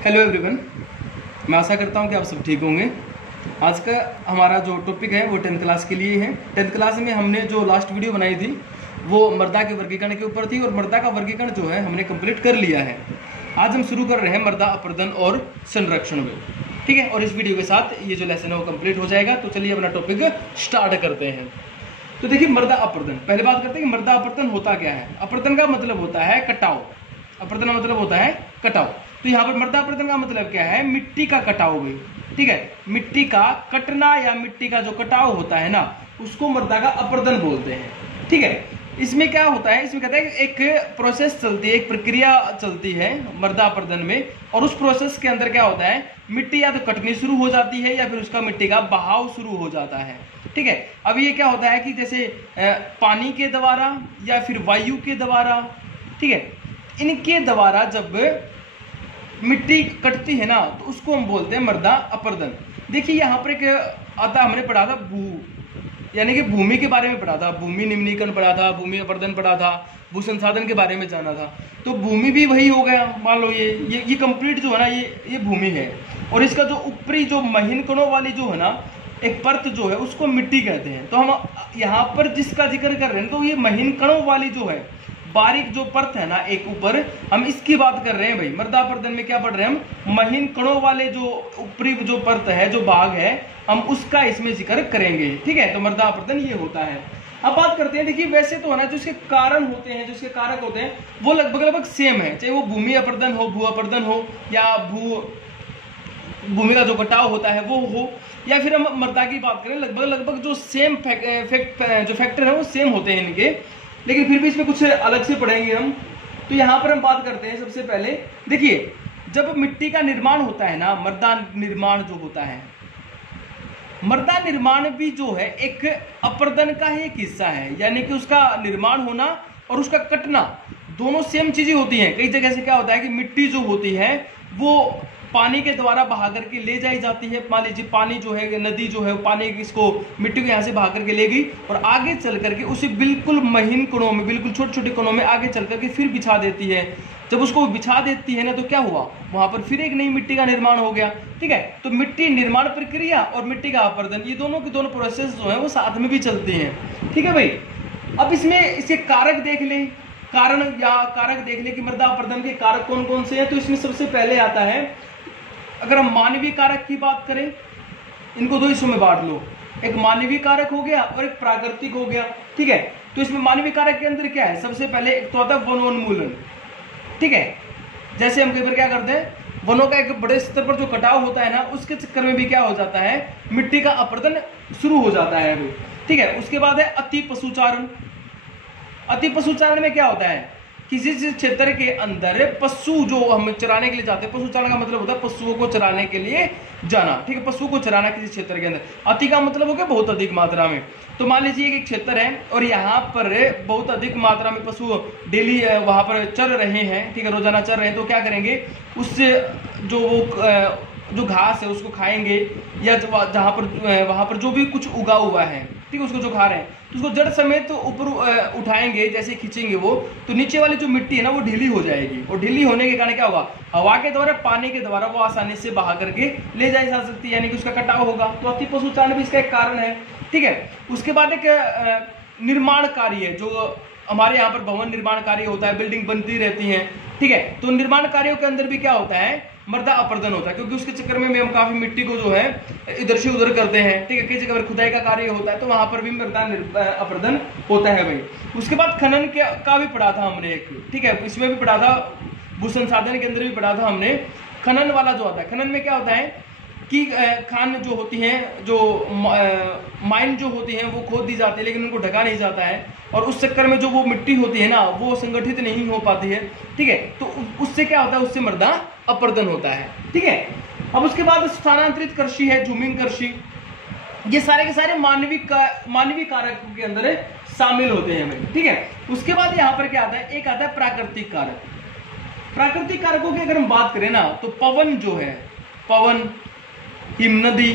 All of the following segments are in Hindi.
हेलो एवरीवन, मैं आशा करता हूं कि आप सब ठीक होंगे। आज का हमारा जो टॉपिक है वो 10th क्लास के लिए है। 10th क्लास में हमने जो लास्ट वीडियो बनाई थी वो मृदा के वर्गीकरण के ऊपर थी और मृदा का वर्गीकरण जो है हमने कंप्लीट कर लिया है। आज हम शुरू कर रहे हैं मृदा अपर्दन और संरक्षण में, ठीक है। और इस वीडियो के साथ ये जो लेसन है वो कंप्लीट हो जाएगा। तो चलिए अपना टॉपिक स्टार्ट करते हैं। तो देखिए, मृदा अपर्दन, पहले बात करते हैं कि मृदा अपर्दन होता क्या है। अपर्दन का मतलब होता है कटाव। अपर्दन का मतलब होता है कटाव। तो यहाँ पर मृदा अपर्दन का मतलब क्या है? मिट्टी का कटाव भाई, ठीक है। मिट्टी का कटना या मिट्टी का जो कटाव होता है ना, उसको मृदा का अपर्दन बोलते हैं, ठीक है। इसमें क्या होता है? इसमें कहते हैं कि एक प्रोसेस चलती है, एक प्रक्रिया चलती है मृदा अपर्दन में, और उस प्रोसेस के अंदर क्या होता है? मिट्टी या तो कटनी शुरू हो जाती है या फिर उसका मिट्टी का बहाव शुरू हो जाता है, ठीक है। अब ये क्या होता है कि जैसे पानी के द्वारा या फिर वायु के द्वारा, ठीक है, इनके द्वारा जब मिट्टी कटती है ना तो उसको हम बोलते हैं मृदा अपर्दन। देखिए यहाँ पर एक आता, हमने पढ़ा था यानी कि भूमि के बारे में पढ़ा था, भूमि निम्नीकरण पढ़ा था, भूमि अपर्दन पढ़ा था, भू संसाधन के बारे में जाना था। तो भूमि भी वही हो गया। मान लो ये कंप्लीट जो है ना, ये भूमि है, और इसका जो ऊपरी जो महीन कणों वाली जो है ना एक परत जो है उसको मिट्टी कहते हैं। तो हम यहाँ पर जिसका जिक्र कर रहे हैं तो ये महीन कणों वाली जो है बारीक जो परत है ना एक ऊपर, हम इसकी बात कर रहे हैं भाई। मृदा अपर्दन में क्या पढ़ रहे हैं हम? महीन कणों वाले जो ऊपरी जो परत है, जो भाग है, हम उसका इसमें जिक्र करेंगे, ठीक है। तो मृदा अपर्दन ये होता है। अब बात करते हैं, देखिए वैसे तो है ना जो इसके कारण होते हैं, जो इसके कारक होते हैं वो लगभग सेम है, चाहे वो भूमि अपर्दन हो, भू अपर्दन हो, या भूमि का जो कटाव होता है वो हो, या फिर हम मृदा की बात करें, लगभग जो सेम जो फैक्टर है वो सेम होते हैं इनके, लेकिन फिर भी इसमें कुछ अलग से पढ़ेंगे हम। तो यहाँ पर हम बात करते हैं सबसे पहले, देखिए जब मिट्टी का निर्माण होता है ना, मृदा निर्माण जो होता है, मृदा निर्माण भी जो है एक अपर्दन का ही एक हिस्सा है। यानी कि उसका निर्माण होना और उसका कटना दोनों सेम चीजें होती हैं। कई जगह से क्या होता है कि मिट्टी जो होती है वो पानी के द्वारा बहा करके ले जाई जाती है। मान लीजिए पानी जो है, नदी जो है, पानी इसको मिट्टी को यहाँ से बहा करके ले गई और आगे चल करके उसे बिल्कुल महीन कणों में, बिल्कुल छोटे छोटे कणों में आगे चल करके फिर बिछा देती है। जब उसको बिछा देती है ना तो क्या हुआ? वहां पर फिर एक नई मिट्टी का निर्माण हो गया, ठीक है। तो मिट्टी निर्माण प्रक्रिया और मिट्टी का अपर्दन, ये दोनों की दोनों प्रोसेस जो है वो साथ में भी चलती हैं, ठीक है भाई। अब इसमें इसके कारक देख ले, कारण या कारक देख ले कि मृदा अपर्दन के कारक कौन कौन से हैं। तो इसमें सबसे पहले आता है, अगर हम मानवीय कारक की बात करें, इनको दो हिस्सों में बांट लो, एक मानवीय कारक हो गया और एक प्राकृतिक हो गया, ठीक है। तो इसमें मानवीय कारक के अंदर क्या है? सबसे पहले एक तो आता है वनोन्मूलन, ठीक है। जैसे हम कई बार क्या करते हैं, वनों का एक बड़े स्तर पर जो कटाव होता है ना, उसके चक्कर में भी क्या हो जाता है? मिट्टी का अपर्दन शुरू हो जाता है, ठीक है। उसके बाद है अति पशुचारण। अति पशुचारण में क्या होता है? किसी क्षेत्र के अंदर पशु जो हम चराने के लिए जाते हैं, पशुचारण का मतलब होता है पशुओं को चराने के लिए जाना, ठीक है। पशुओं को चराना किसी क्षेत्र के अंदर। अति का मतलब हो गया बहुत अधिक मात्रा में। तो मान लीजिए एक क्षेत्र है और यहाँ पर बहुत अधिक मात्रा में पशु डेली वहां पर चर रहे हैं, ठीक है, रोजाना चर रहे हैं। तो क्या करेंगे? उससे जो घास है उसको खाएंगे, या जहां पर वहां पर जो भी कुछ उगा हुआ है, ठीक है, उसको जो खा रहे हैं तो उसको जड़ समेत तो ऊपर उठाएंगे, जैसे खींचेंगे वो, तो नीचे वाली जो मिट्टी है ना वो ढीली हो जाएगी, और ढीली होने के कारण क्या होगा? हवा के द्वारा, पानी के द्वारा वो आसानी से बहा करके ले जाई जा सकती है, यानी कि उसका कटाव होगा। तो अति पशुचारण भी इसका एक कारण है, ठीक है। उसके बाद एक निर्माण कार्य, जो हमारे यहाँ पर भवन निर्माण कार्य होता है, बिल्डिंग बनती रहती है, ठीक है। तो निर्माण कार्यों के अंदर भी क्या होता है? मृदा अपर्दन होता है, क्योंकि उसके चक्कर में हम काफी मिट्टी को जो है इधर से उधर करते हैं, ठीक है। कई जगह पर खुदाई का कार्य होता है तो वहां पर भी मृदा अपर्दन होता है भाई। उसके बाद खनन का भी पढ़ा था हमने एक, ठीक है, इसमें भी पढ़ा था, भू संसाधन के अंदर भी पढ़ा था हमने। खनन वाला जो आता है, खनन में क्या होता है कि खान जो होती हैं, जो माइन जो होती हैं वो खोद दी जाती है, लेकिन उनको ढका नहीं जाता है, और उस चक्कर में जो वो मिट्टी होती है ना वो संगठित नहीं हो पाती है, ठीक है। तो उससे क्या होता है? उससे मृदा अपर्दन होता है, ठीक है। अब उसके बाद स्थानांतरित कृषि है, झूमिंग कृषि, ये सारे के सारे मानवीय कारकों के अंदर शामिल होते हैं, ठीक है। उसके बाद यहाँ पर क्या आता है? एक आता है प्राकृतिक कारक। प्राकृतिक कारकों की अगर हम बात करें ना तो पवन जो है, पवन, हिम नदी,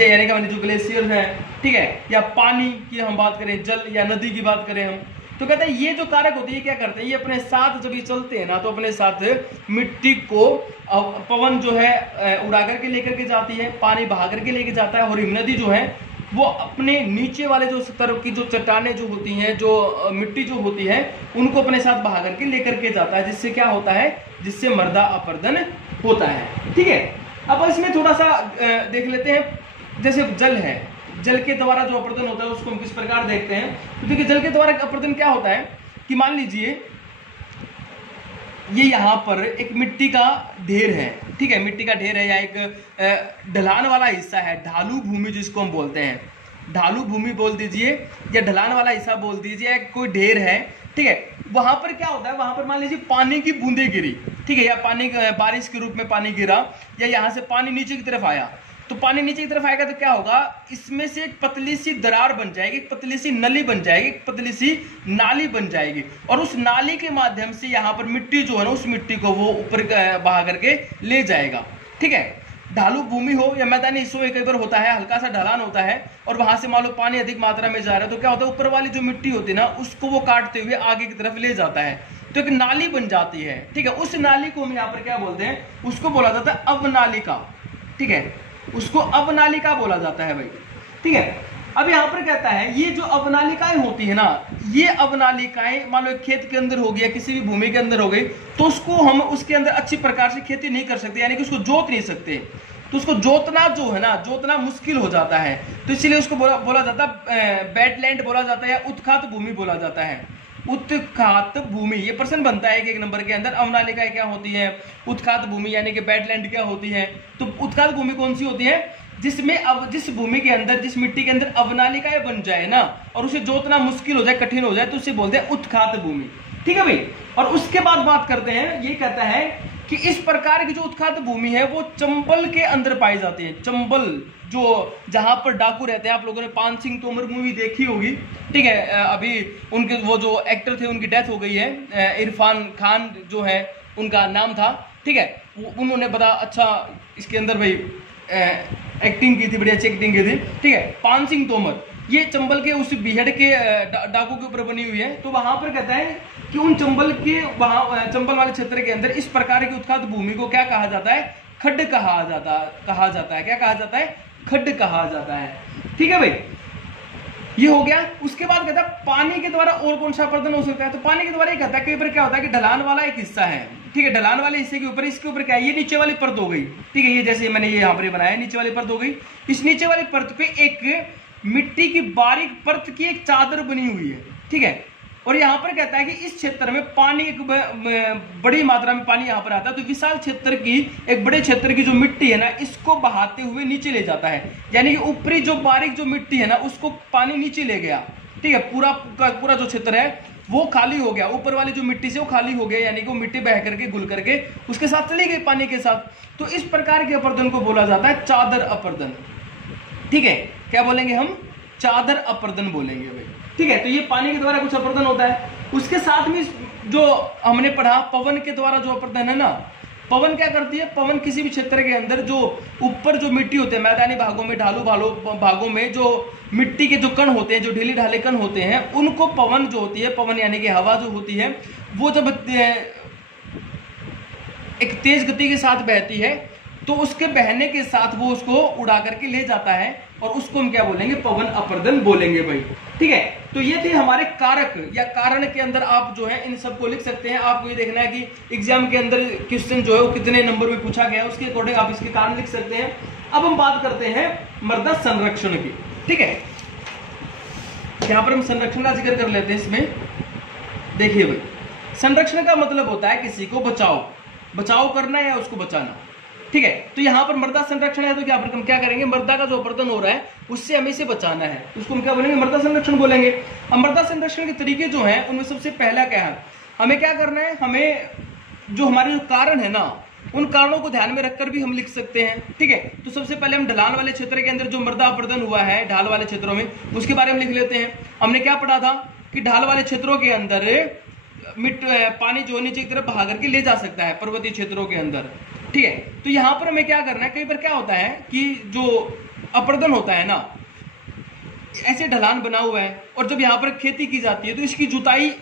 यानी कि जो ग्लेशियर है, ठीक है, या पानी की हम बात करें, जल या नदी की बात करें हम, तो कहते हैं ये जो कारक होते हैं ये क्या करते हैं, ये अपने साथ जब ये चलते हैं ना तो अपने साथ मिट्टी को पवन जो है उड़ा करके लेकर के जाती है, पानी बहा करके लेके जाता है, और हिमनदी जो है वो अपने नीचे वाले जो स्तर की जो चट्टाने जो होती हैं, जो मिट्टी जो होती है उनको अपने साथ बहा करके लेकर के जाता है, जिससे क्या होता है, जिससे मृदा अपरदन होता है। ठीक है, अब इसमें थोड़ा सा देख लेते हैं। जैसे जल है, जल के द्वारा जो अपरदन होता है उसको हम किस प्रकार देखते हैं। तो देखिए जल के द्वारा अपरदन क्या होता है कि मान लीजिए ये यहाँ पर एक मिट्टी का ढेर है, ठीक है, मिट्टी का ढेर है या एक ढलान वाला हिस्सा है, ढालू भूमि जिसको हम बोलते हैं, ढालू भूमि बोल दीजिए या ढलान वाला हिस्सा बोल दीजिए, कोई ढेर है, ठीक है। वहां पर क्या होता है, वहां पर मान लीजिए पानी की बूंदे गिरी, ठीक है, या पानी बारिश के रूप में पानी गिरा, या यहां से पानी नीचे की तरफ आया, तो पानी नीचे की तरफ आएगा तो क्या होगा, इसमें से एक पतली सी दरार बन जाएगी, एक पतली सी नली बन जाएगी, एक पतली सी नाली बन जाएगी, और उस नाली के माध्यम से यहाँ पर मिट्टी जो है ना उस मिट्टी को वो ऊपर बहा करके ले जाएगा। ठीक है, ढालू भूमि हो या मैदानी हिस्सों में कई बार होता है हल्का सा ढलान होता है और वहां से मान लो पानी अधिक मात्रा में जा रहा है, तो क्या होता है ऊपर वाली जो मिट्टी होती है ना उसको वो काटते हुए आगे की तरफ ले जाता है, तो एक नाली बन जाती है। ठीक है, उस नाली को हम यहाँ पर क्या बोलते हैं, उसको बोला जाता है अवनालिका। ठीक है, उसको अवनालिका बोला जाता है भाई। ठीक है, अब यहाँ पर कहता है ये जो अवनालिकाएं होती है ना, ये अवनालिकाएं मान लो खेत के अंदर हो गई या किसी भी भूमि के अंदर हो गई, तो उसको हम उसके अंदर अच्छी प्रकार से खेती नहीं कर सकते, यानी कि उसको जोत नहीं सकते, तो उसको जोतना जो है ना, जोतना मुश्किल हो जाता है, तो इसीलिए उसको बोला जाता है वेटलैंड बोला जाता है या उत्खात भूमि बोला जाता है। उत्खात भूमि, ये प्रश्न बनता है कि एक नंबर के अंदर अवनालिकाएं क्या होती है, उत्खात भूमि यानी कि वेटलैंड क्या होती है। तो उत्खात भूमि कौन सी होती है, जिसमें अब जिस भूमि के अंदर, जिस मिट्टी के अंदर अवनालिकाएं बन जाए ना और उसे जोतना मुश्किल हो जाए, कठिन हो जाए, तो उसे बोलते हैं उत्खात भूमि। ठीक है भाई, और उसके बाद बात करते हैं, ये कहता है कि इस प्रकार की जो उत्खात भूमि है वो चंबल के अंदर पाई जाती है। चंबल जो जहां पर डाकू रहते हैं, आप लोगों ने पान सिंह तोमर मूवी देखी होगी। ठीक है, अभी उनके वो जो एक्टर थे उनकी डेथ हो गई है, इरफान खान जो है उनका नाम था। ठीक है, उन्होंने बड़ा अच्छा इसके अंदर भाई एक्टिंग की थी, बड़ी अच्छी एक्टिंग की थी। ठीक है, पान सिंह तोमर, ये चंबल के उस बिहड़ के डाकू के ऊपर बनी हुई है। तो वहां पर कहता है कि उन चंबल के वहां चंबल वाले क्षेत्र के अंदर इस प्रकार की उत्खात भूमि को क्या कहा जाता है, खड्ड कहा जाता है। क्या कहा जाता है, खड्ड कहा जाता है। ठीक है भाई, ये हो गया। उसके बाद कहता है पानी के द्वारा और कौन सा अपरदन हो सकता है, तो पानी के द्वारा ये कहता है कई बार क्या होता है कि ढलान वाला एक हिस्सा है, ठीक है, ढलान वाले हिस्से के ऊपर, इसके ऊपर क्या है, ये नीचे वाली परत हो गई। ठीक है, ये जैसे मैंने ये यहाँ पर बनाया, नीचे वाली परत हो गई। इस नीचे वाली परत पे एक मिट्टी की बारीक परत की एक चादर बनी हुई है। ठीक है, और यहाँ पर कहता है कि इस क्षेत्र में पानी एक बड़ी मात्रा में पानी यहाँ पर आता है, तो विशाल क्षेत्र की, एक बड़े क्षेत्र की जो मिट्टी है ना, इसको बहाते हुए नीचे ले जाता है, यानी कि ऊपरी जो बारीक जो मिट्टी है ना उसको पानी नीचे ले गया। ठीक है, पूरा जो क्षेत्र है वो खाली हो गया, ऊपर वाली जो मिट्टी से वो खाली हो गया, यानी कि वो मिट्टी बह करके घुल करके उसके साथ चली गई पानी के साथ। तो इस प्रकार के अपरदन को बोला जाता है चादर अपरदन। ठीक है, क्या बोलेंगे हम, चादर अपरदन बोलेंगे भाई। ठीक है, तो ये पानी के द्वारा कुछ अपरदन होता है। उसके साथ में जो हमने पढ़ा पवन के द्वारा जो अपरदन है ना, पवन क्या करती है, पवन किसी भी क्षेत्र के अंदर जो ऊपर जो मिट्टी होते हैं, मैदानी भागों में, ढालू भागों में जो मिट्टी के जो कण होते हैं, जो ढीले ढाले कण होते हैं, उनको पवन जो होती है, पवन यानी कि हवा जो होती है, वो जब एक तेज गति के साथ बहती है तो उसके बहने के साथ वो उसको उड़ा करके ले जाता है, और उसको हम क्या बोलेंगे, पवन अपरदन बोलेंगे भाई। ठीक है, तो ये थे हमारे कारक या कारण के अंदर आप जो है इन सबको लिख सकते हैं। आपको ये देखना है कि एग्जाम के अंदर क्वेश्चन जो है वो कितने नंबर में पूछा गया है, उसके अकॉर्डिंग आप इसके कारण लिख सकते हैं। अब हम बात करते हैं मृदा संरक्षण की। ठीक है, यहाँ पर हम संरक्षण का जिक्र कर लेते हैं। इसमें देखिए भाई, संरक्षण का मतलब होता है किसी को बचाव करना या उसको बचाना। ठीक है, तो यहाँ पर मृदा संरक्षण है, तो क्या हम क्या करेंगे, मृदा का जो अपरदन हो रहा है उससे हमें इसे बचाना है, उसको हम क्या बोलेंगे, मृदा संरक्षण बोलेंगे। अब मृदा संरक्षण के तरीके जो हैं उनमें सबसे पहला क्या है, हमें क्या करना है, हमें जो हमारे जो कारण है ना, उन कारणों को ध्यान में रखकर भी हम लिख सकते हैं। ठीक है, तो सबसे पहले हम ढलान वाले क्षेत्र के अंदर जो मृदा अपरदन हुआ है ढाल वाले क्षेत्रों में, उसके बारे में लिख लेते हैं। हमने क्या पढ़ा था कि ढाल वाले क्षेत्रों के अंदर पानी जो नीचे की तरफ बहा करके ले जा सकता है पर्वतीय क्षेत्रों के अंदर। ठीक है, तो यहां पर हमें क्या करना है, कई बार क्या होता है कि जो अपरदन होता है ना, ऐसे ढलान बना हुआ है और जब यहाँ पर खेती की जाती है तो इसकी जुताई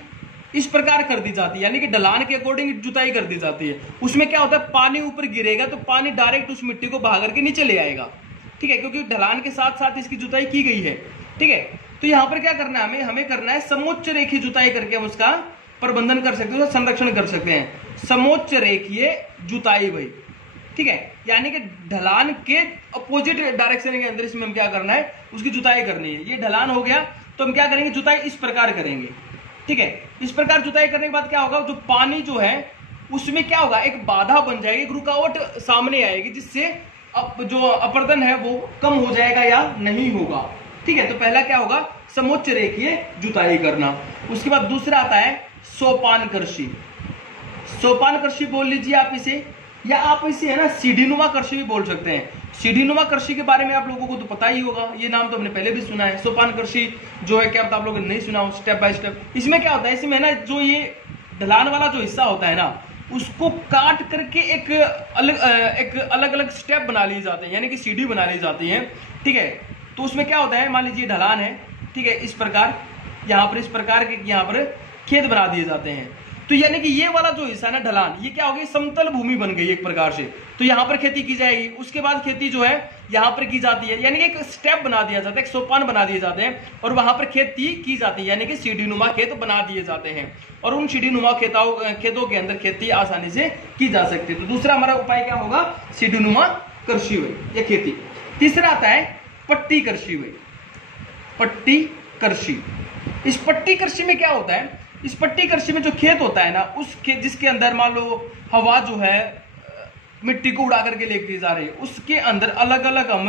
इस प्रकार कर दी जाती है, यानी कि ढलान के अकॉर्डिंग जुताई कर दी जाती है। उसमें क्या होता है, पानी ऊपर गिरेगा तो पानी डायरेक्ट उस मिट्टी को बहा करके नीचे ले आएगा, ठीक है, क्योंकि ढलान के साथ साथ इसकी जुताई की गई है, ठीक है। तो यहाँ पर क्या करना है, हमें करना है समोच्च रेखीय जुताई करके हम उसका प्रबंधन कर सकते हैं, संरक्षण कर सकते हैं। समोच्च रेखीय जुताई भाई, ठीक है, यानी कि ढलान के अपोजिट डायरेक्शन के अंदर इसमें हम क्या करना है, उसकी जुताई करनी है। ये ढलान हो गया तो हम क्या करेंगे, जुताई इस प्रकार करेंगे, ठीक है। इस प्रकार जुताई करने के बाद क्या होगा, जो पानी जो है उसमें क्या होगा, एक बाधा बन जाएगी, एक रुकावट सामने आएगी, जिससे जो अपर्दन है वो कम हो जाएगा या नहीं होगा, ठीक है। तो पहला क्या होगा, समोच्च रेखीय जुताई करना। उसके बाद दूसरा आता है सोपान कृषि। सोपान कृषि बोल लीजिए आप इसे, या आप इसे है ना सीढ़ीनुमा कृषि भी बोल सकते हैं। सीढ़ीनुमा कृषि के बारे में आप लोगों को तो पता ही होगा, ये नाम तो हमने पहले भी सुना है। सोपान कृषि जो है, क्या आप लोगों ने नहीं सुना हो, स्टेप बाय स्टेप। इसमें क्या होता है, इसमें ना जो ये ढलान वाला जो हिस्सा होता है ना, उसको काट करके एक अलग अलग स्टेप बना लिए जाते हैं, यानी कि सीढ़ी बना ली जाती है, ठीक है। तो उसमें क्या होता है, मान लीजिए ढलान है, ठीक है, इस प्रकार यहाँ पर इस प्रकार के यहाँ पर खेत बना दिए जाते हैं। तो यानी कि ये वाला जो हिस्सा है ना ढलान, ये क्या हो गई, समतल भूमि बन गई एक प्रकार से। तो यहाँ पर खेती की जाएगी, उसके बाद खेती जो है यहाँ पर की जाती है, यानी कि एक स्टेप बना दिया जाता है, एक सोपान बना दिए जाते हैं और वहां पर खेती की जाती है, यानी कि सीढ़ीनुमा खेत बना दिए जाते हैं और उन सीढ़ीनुमा खेतों के अंदर खेती आसानी से की जा सकती है। तो दूसरा हमारा उपाय क्या होगा, सीढ़ीनुमा कृषि या खेती। तीसरा आता है पट्टी कृषि। पट्टी कृषि, इस पट्टी कृषि में क्या होता है, इस पट्टी कृषि में जो खेत होता है ना, उस खेत जिसके अंदर मान लो हवा जो है मिट्टी को उड़ा करके लेके जा रही है, उसके अंदर अलग अलग हम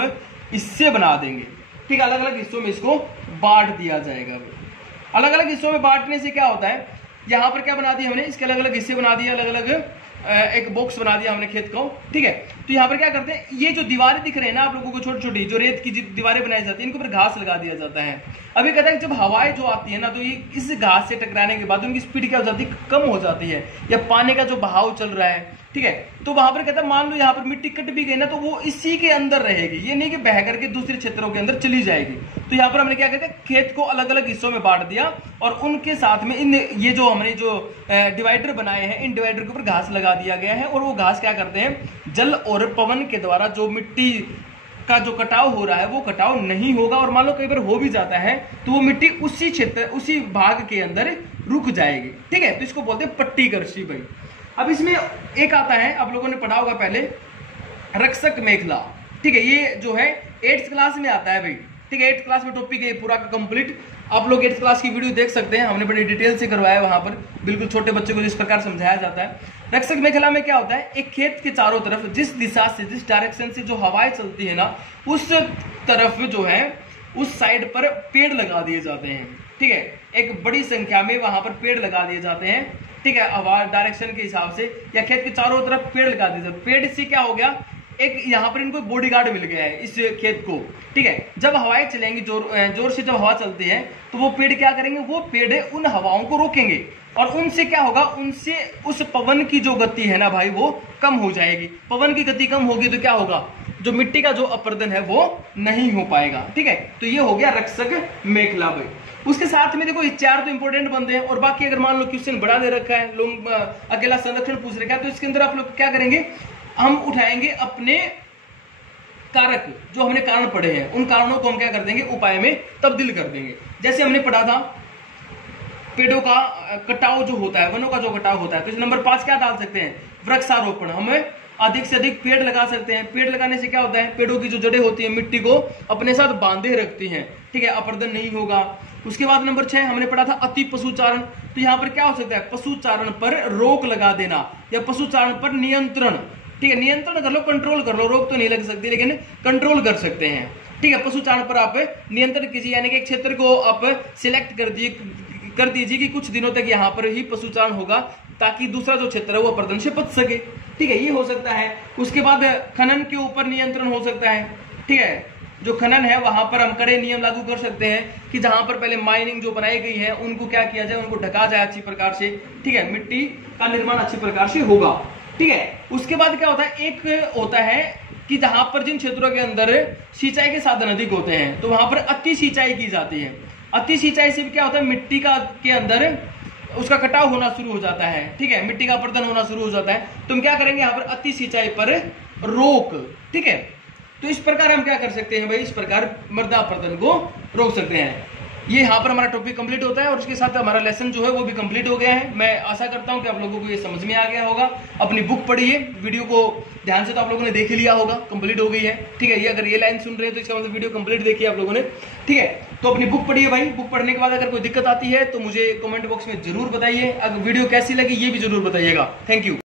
हिस्से बना देंगे, ठीक है। अलग अलग हिस्सों में इसको बांट दिया जाएगा। अलग अलग हिस्सों में बांटने से क्या होता है, यहाँ पर क्या बना दिया हमने, इसके अलग अलग हिस्से बना दिए, अलग अलग एक बॉक्स बना दिया हमने खेत को, ठीक है। तो यहाँ पर क्या करते हैं, ये जो दीवारें दिख रहे हैं ना आप लोगों को, छोटी छोटी जो रेत की दीवारें बनाई जाती है, इनके ऊपर घास लगा दिया जाता है। अभी कहते हैं जब हवाएं जो आती है ना, तो ये इस घास से टकराने के बाद उनकी स्पीड क्या हो जाती है, कम हो जाती है, या पानी का जो बहाव चल रहा है, ठीक है। तो वहां पर कहता है मान लो यहाँ पर मिट्टी कट भी गई ना, तो वो इसी के अंदर रहेगी, ये नहीं कि बह करके दूसरे क्षेत्रों के अंदर चली जाएगी। तो यहाँ पर हमने क्या कहते हैं, खेत को अलग अलग हिस्सों में बांट दिया और उनके साथ में इन ये जो हमने जो डिवाइडर बनाए हैं, इन डिवाइडर के ऊपर घास लगा दिया गया है और वो घास क्या करते हैं, जल और पवन के द्वारा जो मिट्टी का जो कटाव हो रहा है वो कटाव नहीं होगा, और मान लो कई बार हो भी जाता है तो वो मिट्टी उसी क्षेत्र उसी भाग के अंदर रुक जाएगी, ठीक है। तो इसको बोलते हैं पट्टी कृषि भाई। अब इसमें एक आता है, आप लोगों ने पढ़ा होगा पहले, रक्षक मेखला, ठीक है। ये जो है 8th क्लास में आता है भाई, ठीक है। 8th क्लास में टॉपिक है पूरा का कंप्लीट। आप लोग 8th क्लास की वीडियो देख सकते हैं, हमने बड़ी डिटेल से करवाया है, वहां पर बिल्कुल छोटे बच्चे को जिस प्रकार समझाया जाता है। रक्षक मेखला में क्या होता है, एक खेत के चारों तरफ जिस दिशा से, जिस डायरेक्शन से जो हवाएं चलती है ना, उस तरफ जो है उस साइड पर पेड़ लगा दिए जाते हैं, ठीक है। एक बड़ी संख्या में वहां पर पेड़ लगा दिए जाते हैं, ठीक है, हवा डायरेक्शन के हिसाब से, या खेत के चारों तरफ पेड़ लगा दिए जाते। पेड़ से क्या हो गया, एक यहाँ पर इनको बॉडीगार्ड मिल गया है इस खेत को, ठीक है। जब हवाएं चलेंगी, जोर से जब हवा चलती है तो वो पेड़ क्या करेंगे, वो पेड़ उन हवाओं को रोकेंगे और उनसे क्या होगा, उनसे उस पवन की जो गति है ना भाई वो कम हो जाएगी। पवन की गति कम होगी तो क्या होगा, जो मिट्टी का जो अपर्दन है वो नहीं हो पाएगा, ठीक है। तो ये हो गया रक्षक मेखला भाई। उसके साथ में देखो ये 4 तो इंपॉर्टेंट बनते हैं, और बाकी अगर मान लो क्वेश्चन बड़ा दे रखा है, लोग अकेला संरक्षण पूछ रखा है, तो इसके अंदर आप लोग क्या करेंगे, हम उठाएंगे अपने कारक, जो हमने कारण पढ़े हैं, उन कारणों को हम क्या कर देंगे, उपाय में तब्दील कर देंगे। जैसे हमने पढ़ा था पेड़ों का कटाव जो होता है, वनों का जो कटाव होता है, तो नंबर 5 क्या डाल सकते हैं, वृक्षारोपण। हमें अधिक से अधिक पेड़ लगा सकते हैं। पेड़ लगाने से क्या होता है, पेड़ों की जो जड़ें होती है मिट्टी को अपने साथ बांधे रखती हैं, ठीक है, अपर्दन नहीं होगा। उसके बाद नंबर 6 हमने पढ़ा था अति पशुचारण। तो यहाँ पर क्या हो सकता है, पशुचारण पर रोक लगा देना या पशुचारण पर नियंत्रण, ठीक है। नियंत्रण कर लो, कंट्रोल कर लो, रोक तो नहीं लग सकती लेकिन कंट्रोल कर सकते हैं, ठीक है। पशुचारण पर आप नियंत्रण कीजिए, यानी कि एक क्षेत्र को आप सिलेक्ट कर दीजिए कि कुछ दिनों तक यहाँ पर ही पशुचारण होगा, ताकि दूसरा जो क्षेत्र है वो अपर्दन से बच सके, ठीक है, ये हो सकता है। उसके बाद खनन के ऊपर नियंत्रण हो सकता है, ठीक है। जो खनन है वहां पर हम कड़े नियम लागू कर सकते हैं कि जहां पर पहले माइनिंग जो बनाई गई है उनको क्या किया जाए, उनको ढका जाए अच्छी प्रकार से, ठीक है, मिट्टी का निर्माण अच्छी प्रकार से होगा, ठीक है। उसके बाद क्या होता है, एक होता है कि जहां पर जिन क्षेत्रों के अंदर सिंचाई के साधन अधिक होते हैं तो वहां पर अति सिंचाई की जाती है। अति सिंचाई से भी क्या होता है, मिट्टी का के अंदर उसका कटाव होना शुरू हो जाता है, ठीक है, मिट्टी का अपरदन होना शुरू हो जाता है। तो हम क्या करेंगे यहाँ पर अति सिंचाई पर रोक, ठीक है। तो इस प्रकार हम क्या कर सकते हैं भाई, इस प्रकार मृदा अपरदन को रोक सकते हैं। ये यहाँ पर हमारा टॉपिक कंप्लीट होता है और उसके साथ हमारा लेसन जो है वो भी कंप्लीट हो गया है। मैं आशा करता हूँ कि आप लोगों को ये समझ में आ गया होगा। अपनी बुक पढ़िए, वीडियो को ध्यान से तो आप लोगों ने देख लिया होगा, कंप्लीट हो गई है, ठीक है। ये अगर ये लाइन सुन रहे हैं तो इसका मतलब वीडियो कंप्लीट देखी आप लोगों ने, ठीक है। तो अपनी बुक पढ़िए भाई, बुक पढ़ने के बाद अगर कोई दिक्कत आती है तो मुझे कमेंट बॉक्स में जरूर बताइए। अगर वीडियो कैसी लगी ये भी जरूर बताइएगा। Thank you.